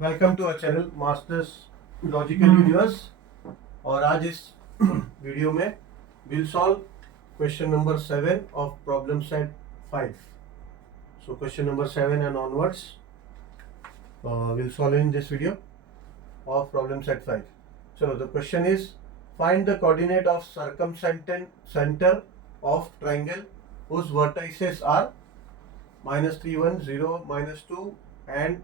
Welcome to our channel Masters Logical Universe. और आज इस वीडियो में will solve question number 7 of problem set 5। So question number 7 and onwards will solve in this video of problem set 5। चलो, the question is find the coordinate of centre of triangle whose vertices are -3 1 0 -2 and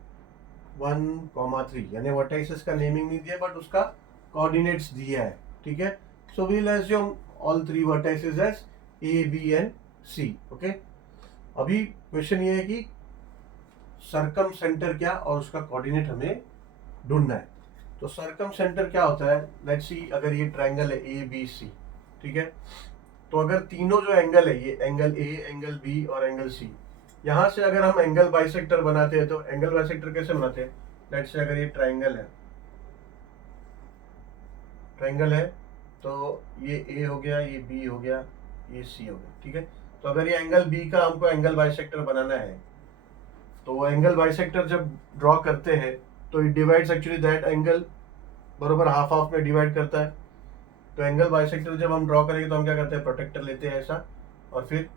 1,3। यानी vertices का naming नहीं दिया but उसका coordinates दिया है। ठीक है, so we will assume all three vertices as A B and C. Okay, अभी क्वेश्चन ये है कि सर्कम सेंटर क्या और उसका कोऑर्डिनेट हमें ढूंढना है। तो सर्कम सेंटर क्या होता है, लेट्स सी, अगर ये ट्राइंगल है ए बी सी, ठीक है, तो अगर तीनों जो एंगल है, ये एंगल ए, एंगल बी और एंगल सी, यहां से अगर हम एंगल बाइसेक्टर बनाते हैं तो एंगल बाइसेक्टर कैसे बनाते हैं, लेट्स से अगर ये ट्राइंगल है तो ये ए हो गया, ये बी हो गया, ये सी हो गया। ठीक है, तो अगर ये एंगल बी का हमको एंगल बाइसेक्टर बनाना है तो एंगल बाइसेक्टर जब ड्रॉ करते हैं तो it divides actually that angle, बरोबर हाफ हाफ में डिवाइड करता है। तो एंगल बाइसेक्टर जब हम ड्रॉ करेंगे तो हम क्या करते हैं, प्रोटेक्टर लेते हैं ऐसा, और फिर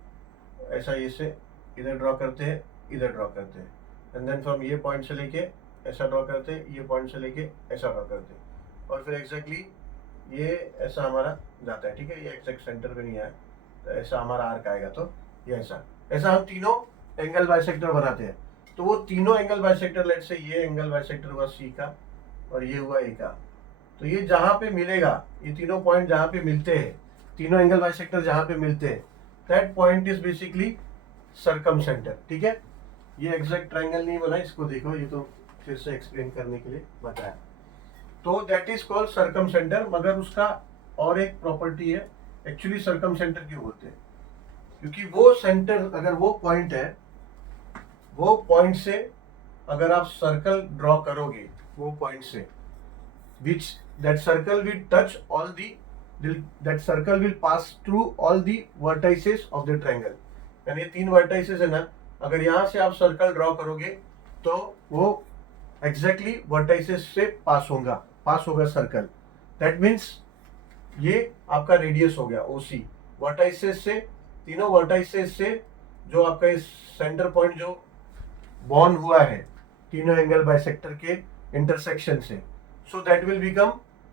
ऐसा ये से इधर ड्रॉ करते हैं, इधर ड्रॉ करते हैं, एंड देन फ्रॉम ये पॉइंट से लेके ऐसा ड्रॉ करते हैं, ये पॉइंट से लेके ऐसा ड्रॉ करते हैं, और फिर एग्जैक्टली ये ऐसा हमारा जाता है। ठीक है, ये एग्जैक्ट सेंटर पे नहीं आया तो ऐसा हमारा आर्क आएगा, तो ये ऐसा ऐसा हम तीनों एंगल बाइसेक्टर बनाते हैं। तो वो तीनों एंगल बाइसेक्टर, लेट्स से ये एंगल बाइसेक्टर हुआ सी का और ये हुआ ए का, तो ये जहां पे मिलेगा, ये तीनों पॉइंट जहां पे मिलते हैं, तीनों एंगल बाइसेक्टर जहां पे मिलते हैं, that point is basically circum centre. ठीक है, ये एग्जैक्ट ट्राइंगल नहीं बना, इसको देखो, ये तो फिर से एक्सप्लेन करने के लिए बताया। तो that is called circum centre. मगर उसका और एक प्रॉपर्टी है, एक्चुअली सर्कम सेंटर क्यों बोलते हैं, क्योंकि वो सेंटर, अगर वो पॉइंट है, वो पॉइंट से अगर आप सर्कल ड्रॉ करोगे, वो पॉइंट से which that circle will touch all that circle will pass through all the vertices of the triangle। यानी तीन वर्टाइसेस है ना, अगर यहाँ से आप सर्कल ड्रॉ करोगे तो वो एग्जैक्टली वर्टाइसेस से पास होगा सर्कल। दैट मीन्स ये आपका रेडियस हो गया ओसी, वर्टाइसेस से, तीनों वर्टाइसेस से जो आपका इस सेंटर पॉइंट जो बॉर्न हुआ है तीनों एंगल बाइसेक्टर के इंटरसेक्शन से, so that will become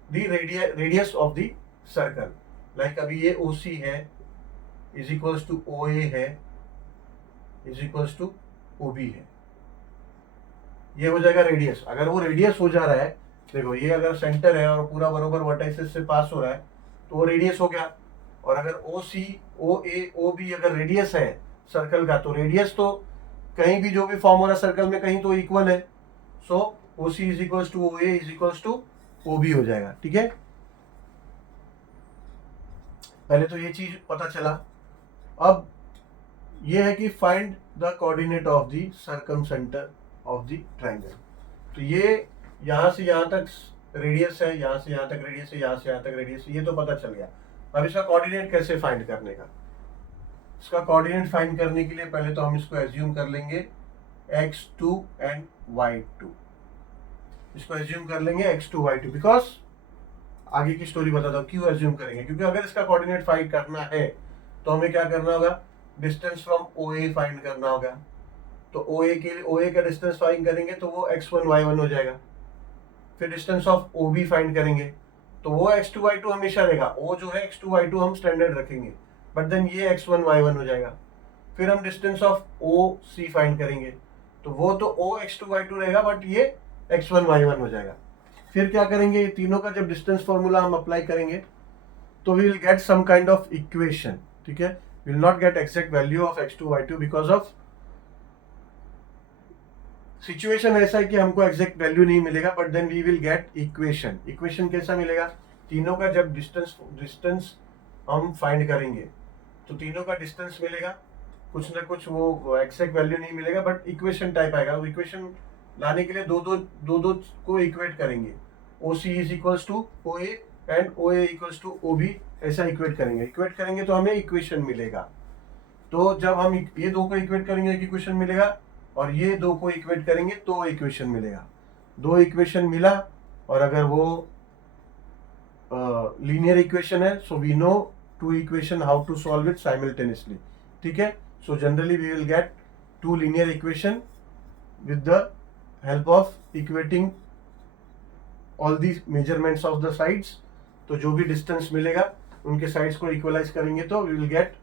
the radius of the circle। like अभी ये OC है is equals to OA है is equals to OB है, ये हो जाएगा रेडियस। अगर वो रेडियस हो जा रहा है, देखो ये अगर सेंटर है और पूरा बरोबर वर्टाइसेस से पास हो रहा है तो वो रेडियस हो गया। और अगर OC OA OB अगर रेडियस है सर्कल का, तो रेडियस तो कहीं भी जो भी फॉर्म हो रहा है सर्कल में कहीं तो इक्वल है। So OC is equals to OA is equals to OB हो जाएगा। ठीक है, पहले तो ये चीज पता चला। अब ये है कि find the coordinate of the circum centre of the triangle. तो ये यहां से यहां तक रेडियस है, यहां से यहां तक रेडियस है, यहां से यहां तक रेडियस है, ये तो पता चल गया। अब इसका कोऑर्डिनेट कैसे फाइंड करने का, इसका कोऑर्डिनेट फाइंड करने के लिए पहले तो हम इसको एज्यूम कर लेंगे x2 एंड y2। इसको एज्यूम कर लेंगे x2 y2, बिकॉज आगे की स्टोरी बताता हूँ क्यों एज्यूम करेंगे। क्योंकि अगर इसका कोऑर्डिनेट फाइंड करना है तो हमें क्या करना होगा, डिस्टेंस फ्रॉम OA फाइंड करना होगा। तो OA का डिस्टेंस फाइंड करेंगे तो वो x1 y1 हो जाएगा। फिर डिस्टेंस ऑफ OB फाइंड करेंगे तो वो x2 y2 हमेशा रहेगा। O जो है x2 y2 हम स्टैंडर्ड रखेंगे, बट देन ये x1 y1 हो जाएगा। फिर हम डिस्टेंस ऑफ OC फाइंड करेंगे तो वो तो O x2 y2 रहेगा, बट ये x1 y1 हो जाएगा। फिर क्या करेंगे, तीनों का जब डिस्टेंस फॉर्मूला हम अप्लाई करेंगे तो we will get some kind of equation. ठीक है, will not get exact value of x2 y2 because of situation ऐसा है कि हमको एग्जैक्ट वैल्यू नहीं मिलेगा, but then we will get equation. Equation कैसा मिलेगा, तीनों का जब डिस्टेंस हम फाइंड करेंगे तो तीनों का डिस्टेंस मिलेगा, कुछ ना कुछ वो एग्जैक्ट वैल्यू नहीं मिलेगा बट इक्वेशन टाइप आएगा। वो इक्वेशन लाने के लिए दो को इक्वेट करेंगे, OC is equals to OA and OA equals to OB, ऐसा इक्वेट करेंगे तो हमें इक्वेशन मिलेगा। तो जब हम ये दो को इक्वेट करेंगे एक इक्वेशन मिलेगा, और ये दो को इक्वेट करेंगे तो इक्वेशन मिलेगा। दो इक्वेशन मिला, और अगर वो लीनियर इक्वेशन है, so we know two equation how to solve it simultaneously, ठीक है। So generally we will get two linear equation with the help of equating all the measurements of the sides. तो जो भी distance मिलेगा उनके sides को equalise करेंगे तो we will get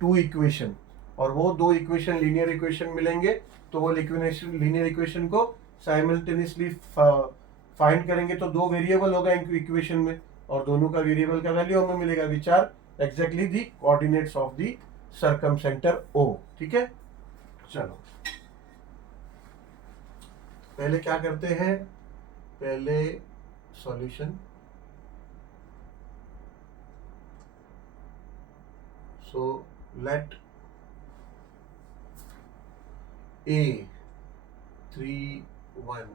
two equation, और वो दो इक्वेशन लीनियर इक्वेशन मिलेंगे, तो वो लीनियर इक्वेशन को साइमल्टेनियसली फाइंड करेंगे। तो दो वेरिएबल होगा इक्वेशन में, और दोनों का वेरिएबल का वैल्यू हमें मिलेगा, which are exactly the coordinates of the circumcentre O, ठीक है। चलो पहले क्या करते हैं, पहले solution. So let A 3 1,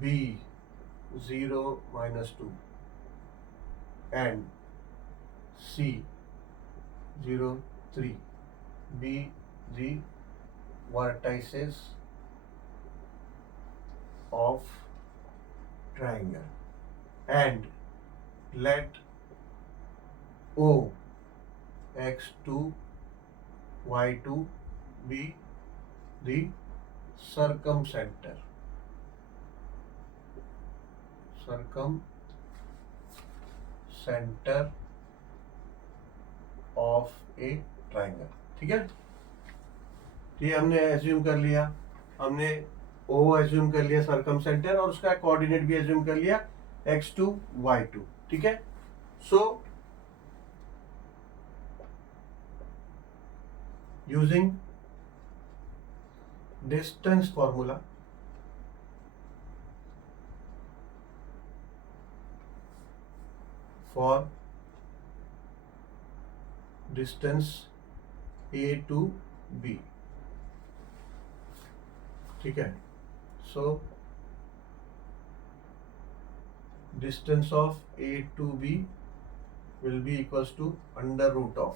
B 0 -2 and C 0 3 be the vertices of triangle, and let O x2 y2 be the circumcenter of a triangle, ठीक है। ये हमने एज्यूम कर लिया, हमने O एज्यूम कर लिया सर्कमसेंटर, और उसका कोऑर्डिनेट भी एज्यूम कर लिया x2 y2, ठीक है। So using distance formula, for distance A to B, ठीक है। सो distance of A to B will be equals to under root of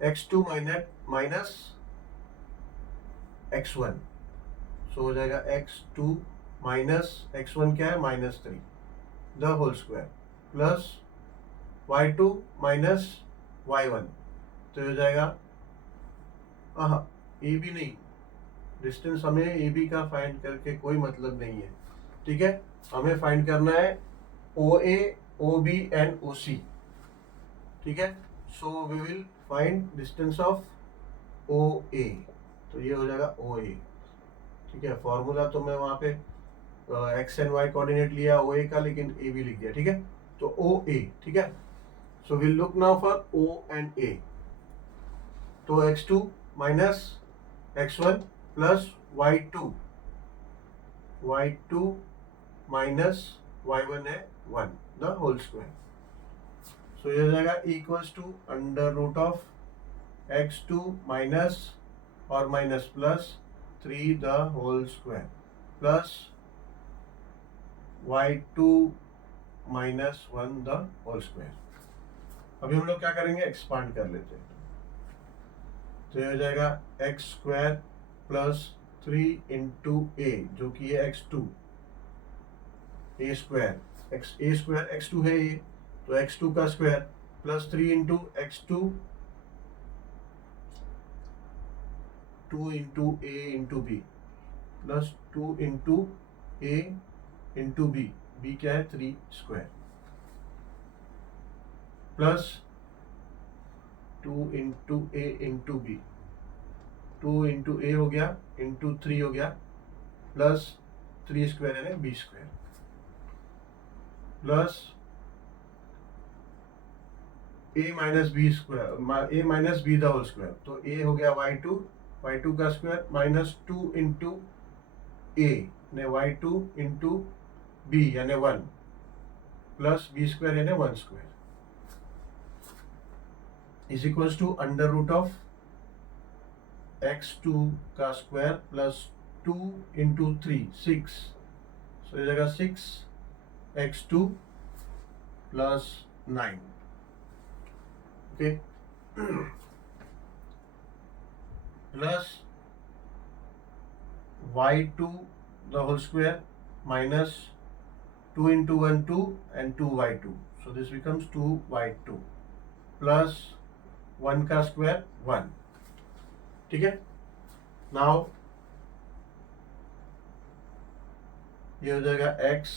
x2 minus x1, so हो जाएगा x2 माइनस x1 क्या है, -3 the whole square, plus y2 minus y1, तो हो जाएगा A B नहीं, डिस्टेंस हमें ए बी का फाइंड करके कोई मतलब नहीं है, ठीक है। हमें फाइंड करना है ओ ए, O B and O C, ठीक है। So we will find distance of O A, तो ये हो जाएगा ओ ए, ठीक है। फॉर्मूला तो मैं वहां पे एक्स एंड वाई कोऑर्डिनेट लिया ओ ए का, लेकिन ए बी लिख दिया, ठीक है। तो ओ ए, ठीक है। So will look now for O and A, तो x2 minus x1 plus y2 minus y1 है 1 द होल स्क्वायर, सो ये हो जाएगा equals to under root of x2 minus और minus plus 3 the whole square plus y2 minus 1 the whole square. अभी हम लोग क्या करेंगे, एक्सपांड कर लेते हैं, तो ये हो जाएगा एक्स स्क्वायर प्लस 3 इंटू ए, जो कि है x2, ए स्क्वायर x2 है ये, तो x2 का square plus 3 into x2, 2 into a into b, plus 2 into a into b, b क्या है 3 square, plus 2 into a into b, 2 into a हो गया इंटू 3 हो गया, प्लस 3 स्क्वायर यानी b square, plus a minus b square, a minus b the whole square, तो a हो गया y2 का स्क्वायर माइनस 2 इंटू ए ने y2 इंटू बी यानी 1 प्लस बी स्क्वायर यानी 1 square is equals to under root of x2 का square plus 2 into 3 6, सो ये जगह 6 x2 plus 9, okay, plus y2 the whole square minus 2 into 1 2 and 2y2, so this becomes 2y2 plus 1 का square 1, ठीक है। Now ये हो जाएगा x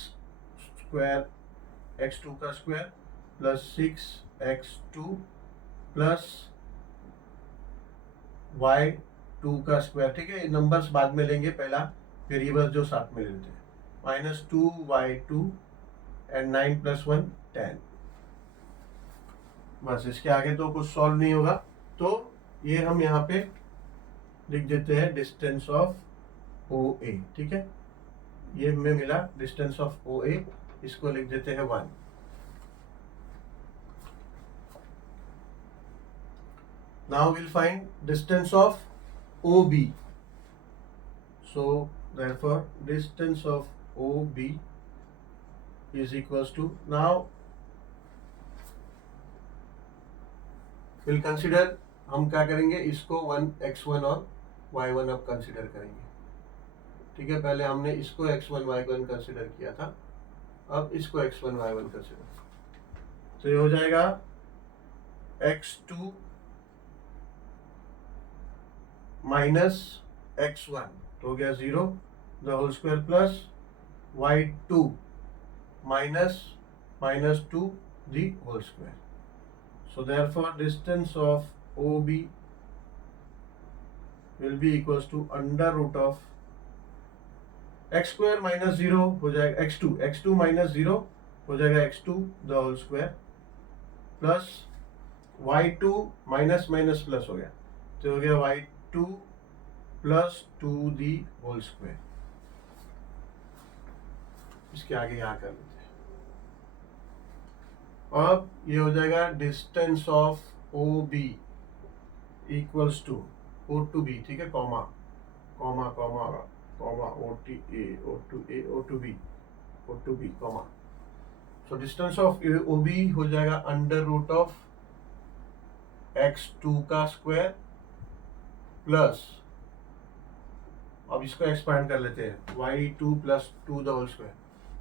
स्क्वायर x2 का square plus 6x2 plus y2 का स्क्वायर, ठीक है। नंबर्स बाद में लेंगे, पहला वेरिएबल जो साथ में लेते हैं, माइनस 2y2 एंड 9 प्लस 1 10। बस इसके आगे तो कुछ सॉल्व नहीं होगा, तो ये हम यहाँ पे लिख देते हैं डिस्टेंस ऑफ ओ ए, ठीक है। ये हमें मिला डिस्टेंस ऑफ ओ ए, इसको लिख देते हैं 1। Now we'll find distance of OB. So therefore distance of OB is equals to, now we'll consider, हम क्या करेंगे, इसको 1x1 और y1 अब कंसिडर करेंगे, ठीक है। पहले हमने इसको x1 y1 कंसिडर किया था, अब इसको x1 y1 कंसिडर, तो ये हो जाएगा x2 माइनस x1, तो हो गया 0 the whole square plus y2 minus 2 the whole square. So therefore distance of OB will be equals to under root of x square minus 0 हो जाएगा x2 माइनस 0 हो जाएगा x2 the whole square plus y2 minus minus plus हो गया, तो हो गया y2 plus 2 the whole square. इसके आगे यहाँ कर लेते हैं। अब ये हो जाएगा distance of O B equals to O to B, ठीक है, comma comma comma comma O T A O to A O to B comma. So distance of O B हो जाएगा अंडर रूट ऑफ x2 का square plus, अब इसको expand कर लेते हैं, y2 plus 2 the whole square,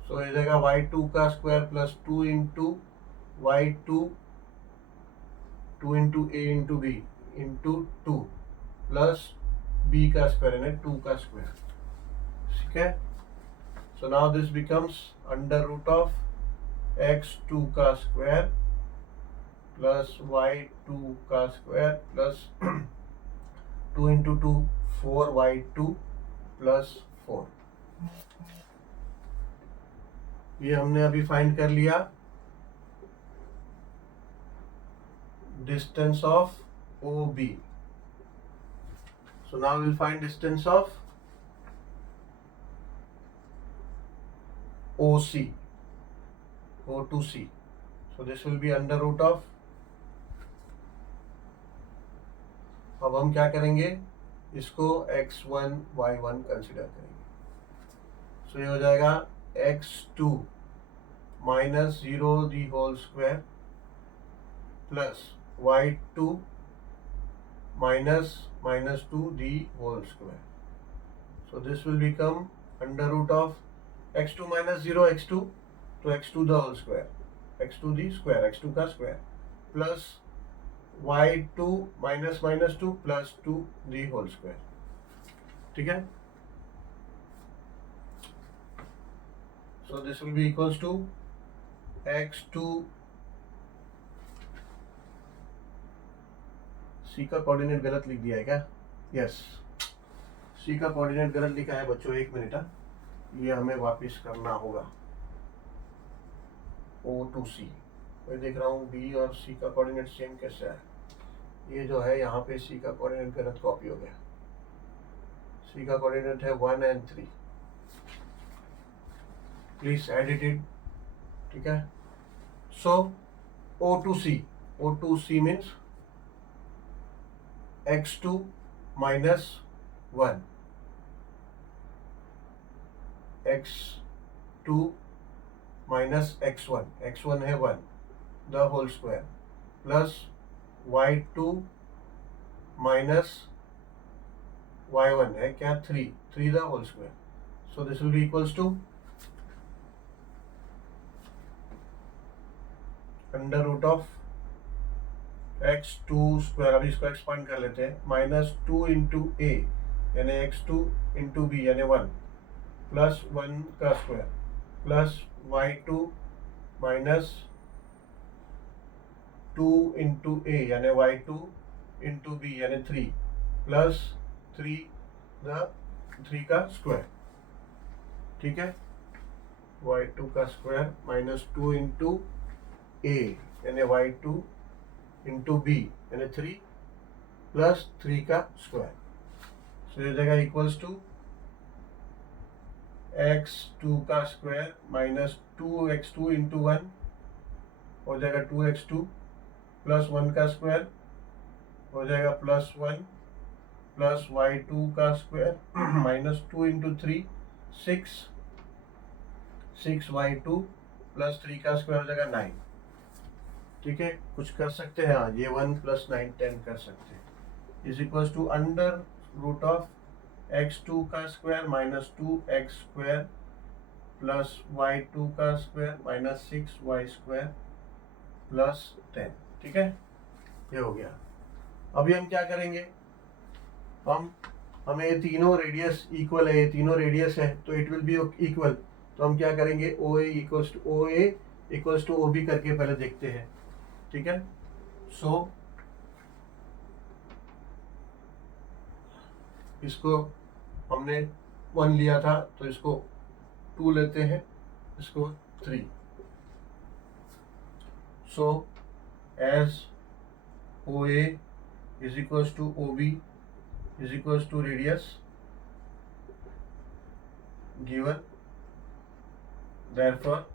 so हो जाएगा y2 का square plus 2 into y2 2 into a into b into 2 plus b का स्क्वायर यानी 2 का स्क्वायर, ठीक है। So now this becomes under root of x2 का स्क्वायर प्लस y2 का square plus 2 into 2 4y2 plus 4। ये हमने अभी फाइंड कर लिया distance of O B. So now will find distance of O C, O to C. So this will be under root of, अब हम क्या करेंगे, इसको x1 y1 कंसिडर करेंगे, सो ये हो जाएगा x2 minus 0 the whole square plus y2 minus 2 the whole square. So this will become under root of x2 minus 0 x2, तो x2 the whole square, x2 the square, x2 का square plus y2 minus 2 plus 2 the whole square, ठीक है। So this will be equals to x2, C का coordinate गलत लिख दिया है क्या? यस, सी का कोऑर्डिनेट गलत लिखा है बच्चों, एक मिनट, ये हमें वापस करना होगा। ओ टू सी, मैं देख रहा हूँ बी और सी का कोऑर्डिनेट सेम कैसे है, ये जो है यहाँ पे सी का कोऑर्डिनेट गलत कॉपी हो गया। सी का कोऑर्डिनेट है 1 and 3, प्लीज एडिट इट, ठीक है। So O to C means x2 minus 1, x2 minus x1 है 1 the whole square plus y2 minus y1 है क्या 3 the whole square, so this will be equals to under root of x2 square, अभी इसको expand कर लेते हैं, -2 into A यानी x2 into B यानी 1 प्लस 1 का square plus y2 minus 2 into A यानी y2 इंटू बी यानी 3 प्लस 3 का स्क्वायर, ठीक है, y2 का स्क्वायर माइनस 2 इंटू ए यानी y2 इंटू बी यानी 3 प्लस 3 का स्क्वायर, सो ये जगह इक्वल्स टू x2 का स्क्वायर माइनस 2x2 इंटू 1 हो जाएगा 2x2 प्लस 1 का स्क्वायर हो जाएगा प्लस 1 प्लस y2 का square minus 2 into 3 6y2 plus 3 का स्क्वायर हो जाएगा 9, ठीक है, कुछ कर सकते हैं, हाँ ये 1 प्लस 9 10 कर सकते हैं, is equals to under root of x2 का square minus 2x square plus y2 का square minus 6y square plus 10, ठीक है, ये हो गया। अभी हम क्या करेंगे, हमें ये तीनों रेडियस इक्वल है, ये तीनों रेडियस है तो इट विल बी इक्वल, तो हम क्या करेंगे OA इक्वल्स टू OB करके पहले देखते हैं, ठीक है, सो इसको हमने 1 लिया था तो इसको 2 लेते हैं, इसको 3, so as OA is equals to OB is equals to radius given, therefore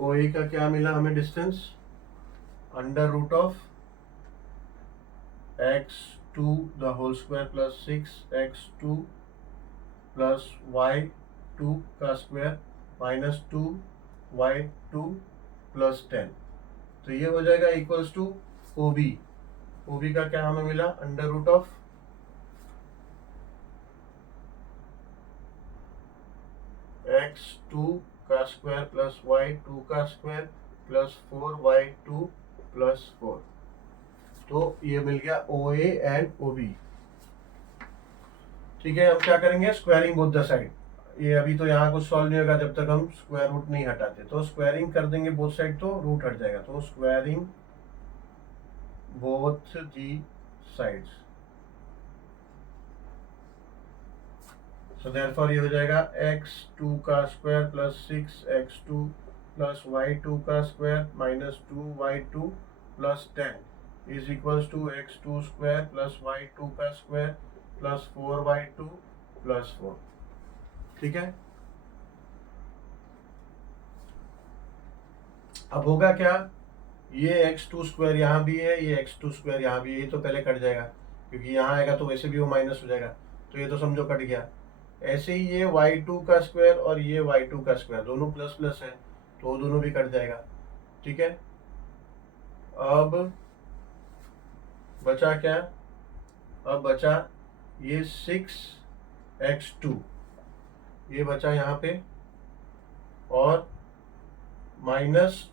OA का क्या मिला हमें distance, under root of x2 the whole square plus 6x2 plus y2 का स्क्वायर माइनस 2y2 प्लस 10, तो ये हो जाएगा इक्वल्स टू OB का क्या हमें मिला, अंडर रूट ऑफ x2 का स्क्वायर प्लस y2 का स्क्वायर प्लस 4y2 प्लस 4, तो ये मिल गया OA एंड OB, ठीक है, हम क्या करेंगे स्क्वायरिंग बोथ द साइड, ये अभी तो यहाँ कुछ सॉल्व नहीं होगा जब तक हम स्क्वायर रूट नहीं हटाते, तो स्क्वायरिंग कर देंगे बोथ साइड तो रूट हट जाएगा, तो squaring both the sides, so therefore ये हो जाएगा x2 का square plus 6x2 plus y2 का square minus 2y2 plus 10 is equals to x2 square plus y2 का स्क्वायर प्लस 4y2 प्लस 4, ठीक है, अब होगा क्या, ये x2 स्क्वायर यहाँ भी है, ये x2 स्क्वायर यहाँ भी है, ये तो पहले कट जाएगा क्योंकि यहाँ आएगा तो वैसे भी वो माइनस हो जाएगा, तो ये तो समझो कट गया, ऐसे ही ये y2 का स्क्वायर और ये y2 का स्क्वायर दोनों प्लस प्लस है तो वो दोनों भी कट जाएगा, ठीक है, अब बचा क्या, अब बचा ये 6x2 ये बचा यहाँ पे और माइनस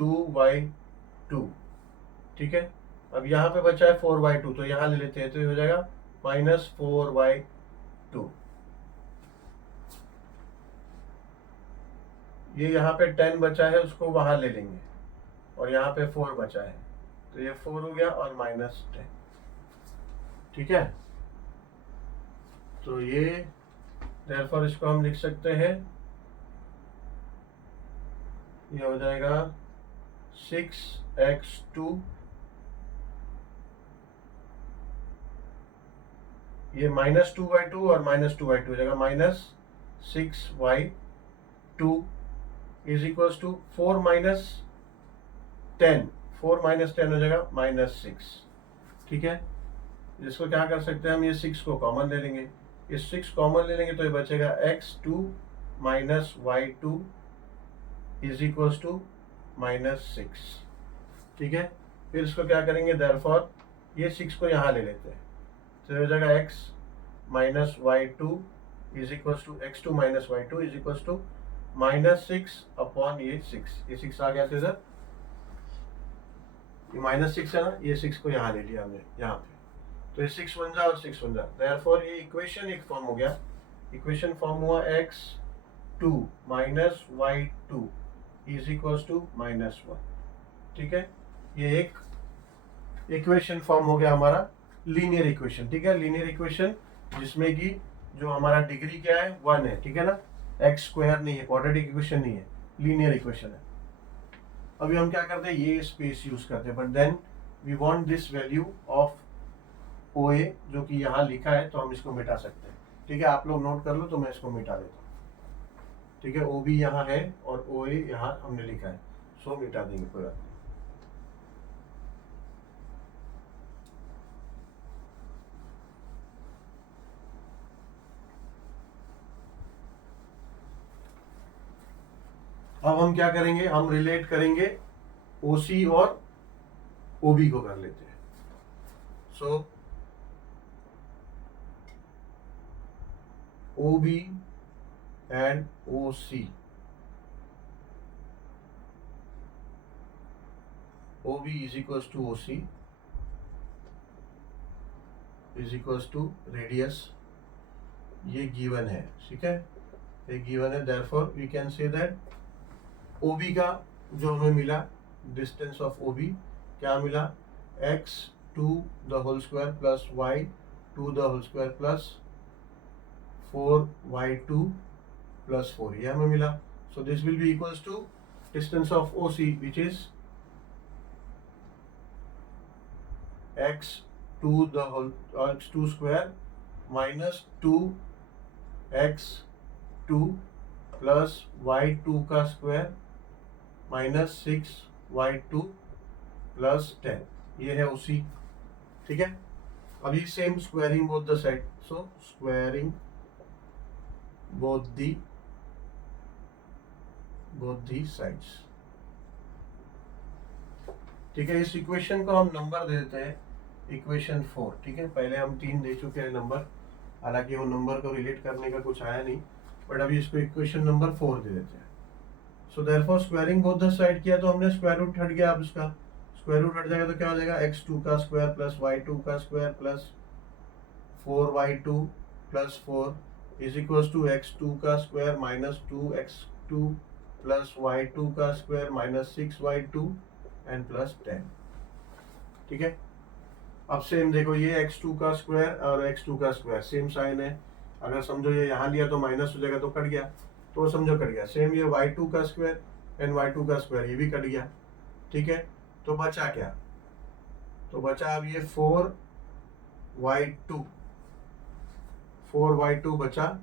2y2, ठीक है, अब यहाँ पे बचा है 4y2 तो यहाँ ले लेते हैं, तो ये हो जाएगा माइनस 4y2, ये यहाँ पे 10 बचा है उसको वहां ले लेंगे और यहाँ पे 4 बचा है तो ये 4 हो गया और माइनस 10, ठीक है, तो ये देयरफॉर इसको हम लिख सकते हैं, ये हो जाएगा 6x2 ये माइनस 2y2 और माइनस 2y2 हो जाएगा minus 6y2 is equals to 4 minus 10 हो जाएगा माइनस 6, ठीक है, इसको क्या कर सकते हैं हम, ये 6 को कॉमन ले लेंगे, ये 6 कॉमन ले लेंगे तो ये बचेगा x2 minus y2 is equals to minus 6, ठीक है, फिर इसको क्या करेंगे, देयरफॉर ये 6 को यहाँ ले लेते हैं तो हो जाएगा x minus Y two is equal to X two minus Y two is equal to -6 upon ये 6, ये 6 आ गया। तो इधर ये -6 है ना, ये 6 को यहाँ ले लिया हमने यहाँ पे, तो ये 6 बन जा और 6 बन जा। देयरफॉर ये इक्वेशन एक फॉर्म हो गया, इक्वेशन फॉर्म हुआ x2 minus Y two is equal to -1। ठीक है, ये एक इक्वेशन फॉर्म हो गया हमारा लीनियर इक्वेशन। ठीक है, लीनियर इक्वेशन जिसमें कि जो हमारा डिग्री क्या है 1 है। ठीक है ना, एक्स स्क्वायर नहीं है, क्वाड्रेटिक इक्वेशन नहीं है, लीनियर इक्वेशन है। अभी हम क्या करते हैं, ये स्पेस यूज करते हैं, but then we want this value of O A जो कि यहाँ लिखा है, तो हम इसको मिटा सकते हैं। ठीक है, आप लोग नोट कर लो, तो मैं इसको मिटा देता हूँ। ठीक है, ओ बी यहाँ है और ओ ए यहाँ हमने लिखा है, सो मिटा देंगे कोई बात नहीं। अब हम क्या करेंगे, हम रिलेट करेंगे ओसी और ओबी को कर लेते हैं। So OB and OC, OB is equals to OC is equals to radius, ये गिवन है। ठीक है, ये गिवन है, therefore we can say that OB का जो हमें मिला डिस्टेंस ऑफ ओबी क्या मिला, x2 the whole square plus y2 the whole square plus 4y2 plus 4, ये हमें मिला। So this will be equals to distance of OC which is x2 the whole x2 square minus 2x2 plus y2 का square minus 6y2 plus 10, ये है उसी। ठीक है, अभी same squaring both the side, so squaring both the sides. ठीक है, इस इक्वेशन को हम नंबर दे देते हैं इक्वेशन 4। ठीक है, पहले हम 3 दे चुके हैं नंबर, हालांकि वो नंबर को रिलेट करने का कुछ आया नहीं, बट अभी इसको इक्वेशन नंबर 4 दे देते हैं। So therefore squaring both the side किया तो हमने स्क्वायर रूट हट गया, अब इसका स्क्वायर रूट हट जाएगा तो क्या हो जाएगा, x2 का स्क्वायर प्लस y2 का square plus 4y2 plus 4 is equals to x2 का square minus 2x2 plus y2 का square minus 6y2 and plus 10। ठीक है, अब सेम देखो, ये x2 का स्क्वायर और x2 का स्क्वायर सेम साइन है, अगर समझो ये यहाँ लिया तो माइनस हो जाएगा तो कट गया, तो समझो कट गया। सेम ये y2 का स्क्वायर एंड y2 का स्क्वायर, ये भी कट गया। ठीक है, तो बचा क्या, तो बचा अब ये 4y2 बचा,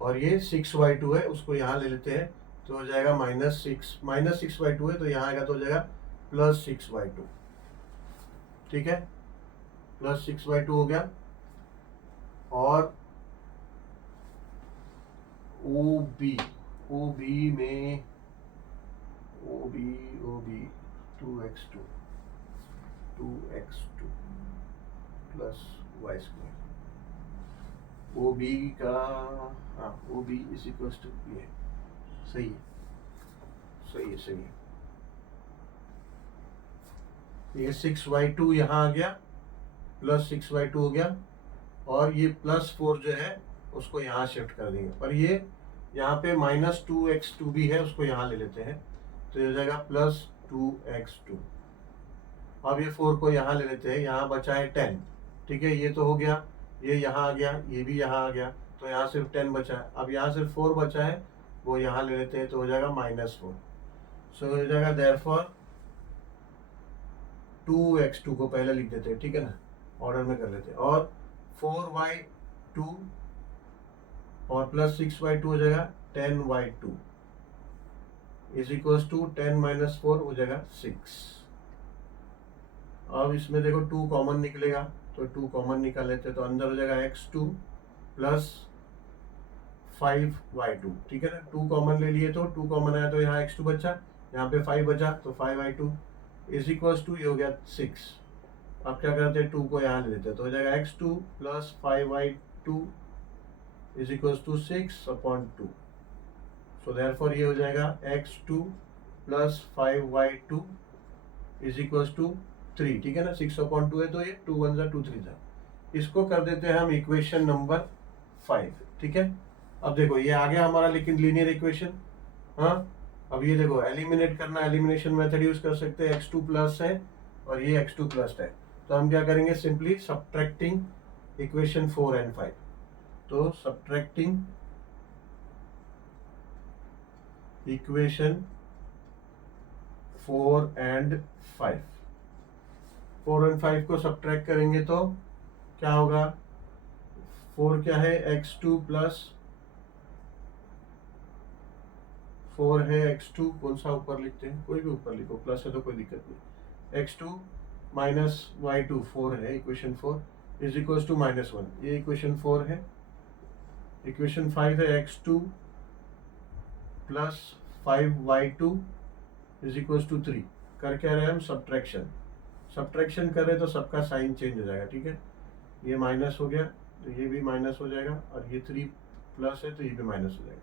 और ये 6y2 है, उसको यहाँ ले लेते हैं, तो हो जाएगा -6y2 है, तो यहाँ आएगा तो हो जाएगा +6y2। ठीक है, +6y2 हो गया, और OB में OB 2x2 plus y square, OB का OB इज इक्वल टू ये, सही है। ये 6y2 यहाँ आ गया, प्लस 6y2 हो गया, और ये +4 जो है उसको यहाँ शिफ्ट कर देंगे, पर ये यहाँ पे -2x2 भी है, उसको यहाँ ले लेते हैं, तो ये हो जाएगा +2x2। अब ये 4 को यहाँ ले लेते हैं, यहाँ बचा है 10। ठीक है, ये तो हो गया, ये यहाँ आ गया, ये भी यहाँ आ गया, तो यहाँ सिर्फ 10 बचा है। अब यहाँ सिर्फ 4 बचा है, वो यहाँ ले लेते हैं, तो हो जाएगा -4। सो हो जाएगा देयरफॉर 2x2 को पहले लिख देते हैं। ठीक है ना, ऑर्डर में कर लेते हैं, और 4y2 और प्लस 6y2 हो जाएगा 10y2 इज इक्वल्स टू 10 - 4 हो जाएगा 6। अब इसमें देखो 2 कॉमन निकलेगा, तो 2 कॉमन निकाल लेते हैं, तो अंदर हो जाएगा x2 प्लस 5y2। ठीक है ना, 2 कॉमन ले लिए, तो 2 कॉमन आया तो यहाँ x2 बचा, यहाँ पे 5 बचा, तो 5y2 इज इक्वल्स टू, ये हो गया 6। अब क्या करते हैं, 2 को यहाँ ले लेते हैं, तो हो जाएगा x2 plus 5y2 is equals to 6/2। So therefore ये हो जाएगा x2 plus 5y2 is equals to 3, ठीक है ना, 6/2 है, तो ये 2 1 2 3 था। इसको कर देते हैं हम इक्वेशन नंबर 5, ठीक है। अब देखो ये आ गया हमारा लेकिन लीनियर इक्वेशन। हाँ, अब ये देखो एलिमिनेट करना, एलिमिनेशन मेथड यूज कर सकते हैं, x2 प्लस है और ये x2 प्लस है, तो हम क्या करेंगे, सिंपली सब्ट्रैक्टिंग इक्वेशन 4 एंड 5। तो सब्ट्रैक्टिंग इक्वेशन 4 एंड 5, 4 एंड 5 को सब्ट्रैक्ट करेंगे तो क्या होगा, 4 क्या है, x2 प्लस 4 है x2, कौन सा ऊपर लिखते हैं, कोई भी ऊपर लिखो, प्लस है तो कोई दिक्कत नहीं। x2 माइनस y2 4 है, इक्वेशन 4 इज इक्वल टू -1, ये इक्वेशन 4 है। इक्वेशन 5 है x2 plus 5y2 is equal to 3। कर क्या रहे हैं हम, सब्ट्रैक्शन। सब्ट्रैक्शन कर रहे तो सबका साइन चेंज हो जाएगा, ठीक है। ये माइनस हो गया तो ये भी माइनस हो जाएगा, और ये 3 प्लस है तो ये भी माइनस हो जाएगा।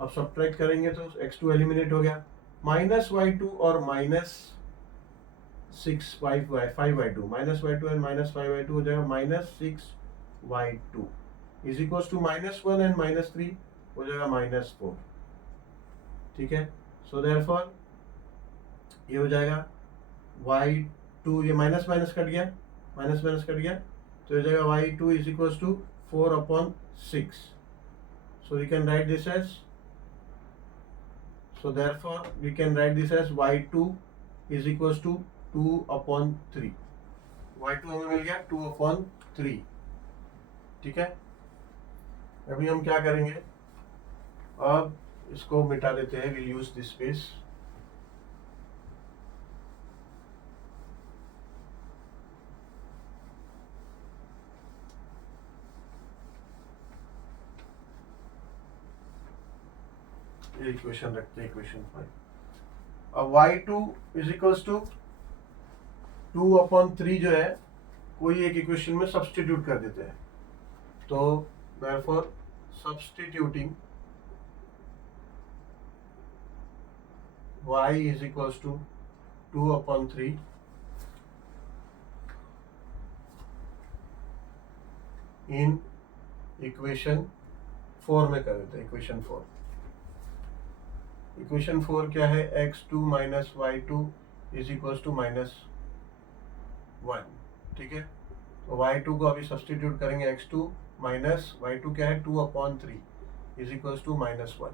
अब सब्ट्रैक्ट करेंगे तो x2 एलिमिनेट हो गया, -y2 और -5y2 -y2 एंड -5y2 हो जाएगा -6y2 is equal to -1 and -3 हो जाएगा -4, ठीक है। सो देयरफॉर ये हो जाएगा y2, ये माइनस माइनस कट गया, माइनस माइनस कट गया, तो हो जाएगा y2 is equal to 4/6। So we can write this as, so therefore we can write this as y2 is equals to 2/3। y2 हमें मिल गया 2/3, ठीक है। अभी हम क्या करेंगे, अब इसको मिटा देते हैं, we'll use this space। ये इक्वेशन रखते हैं, इक्वेशन 5। अब y2 इज इक्वल्स टू 2/3 जो है, कोई एक इक्वेशन में सब्स्टिट्यूट कर देते हैं, तो therefore substituting y is equals to 2/3 in equation 4 में कर देते हैं। इक्वेशन 4, इक्वेशन 4 क्या है, x2 minus y2 is equals to -1, ठीक है। तो y2 को अभी सब्स्टिट्यूट करेंगे, x2 माइनस y2 क्या है, 2/3 is equals to -1।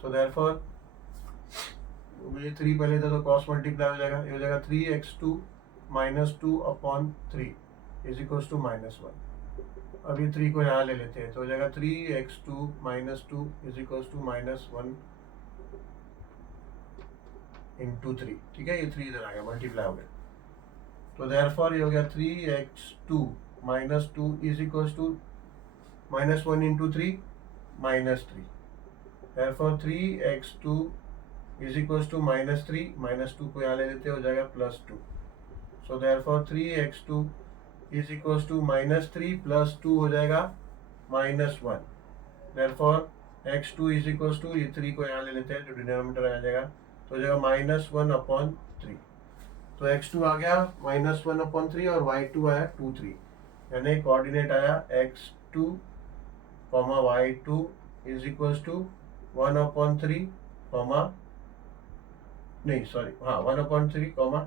So therefore ये 3 पहले था तो क्रॉस मल्टीप्लाई हो जाएगा, ये हो जाएगा 3x2 minus 2/3 is equals to -1। अब ये 3 को यहाँ ले लेते हैं, तो हो जाएगा 3x2 minus 2 is equals to -1 into 3, ठीक है। ये 3 इधर आ गया, मल्टीप्लाई हो गया, तो देयरफॉर ये हो गया 3x2 minus 2 is equals to -1 into 3 -3। Therefore 3x2 is equals to -3, -2 को यहाँ ले लेते हो जाएगा +2। So therefore 3x2 is equals to -3 +2 हो जाएगा -1। Therefore x2 is equals to, ये 3 को यहाँ ले लेते हैं, जो डिनोमिनेटर आ जाएगा, तो हो जाएगा -1/3। तो x2 आ गया -1/3 और y2 आया 2 3, यानी कोऑर्डिनेट आया x2, y2 is equals to 1/3, नहीं सॉरी, हाँ 1/3,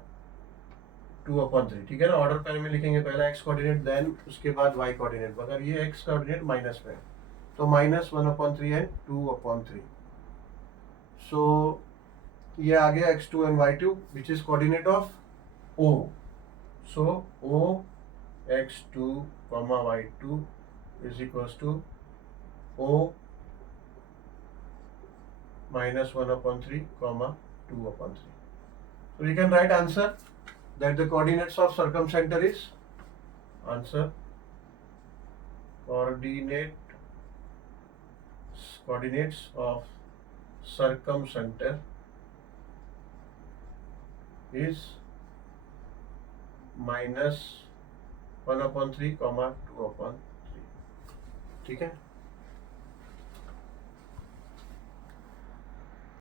2/3, ठीक है ना। ऑर्डर पहले में लिखेंगे, पहला x कोऑर्डिनेट देन उसके बाद y कोऑर्डिनेट, मगर ये x कोऑर्डिनेट माइनस में है, तो -1/3 एंड 2/3। सो ये आ गया x2 and y2 which is coordinate of O। So O x2, y2 is equals to O -1/3, 2/3। So we can write answer that the coordinates of circumcenter is, answer coordinates of circumcenter is -1/3, 2/3। ठीक है।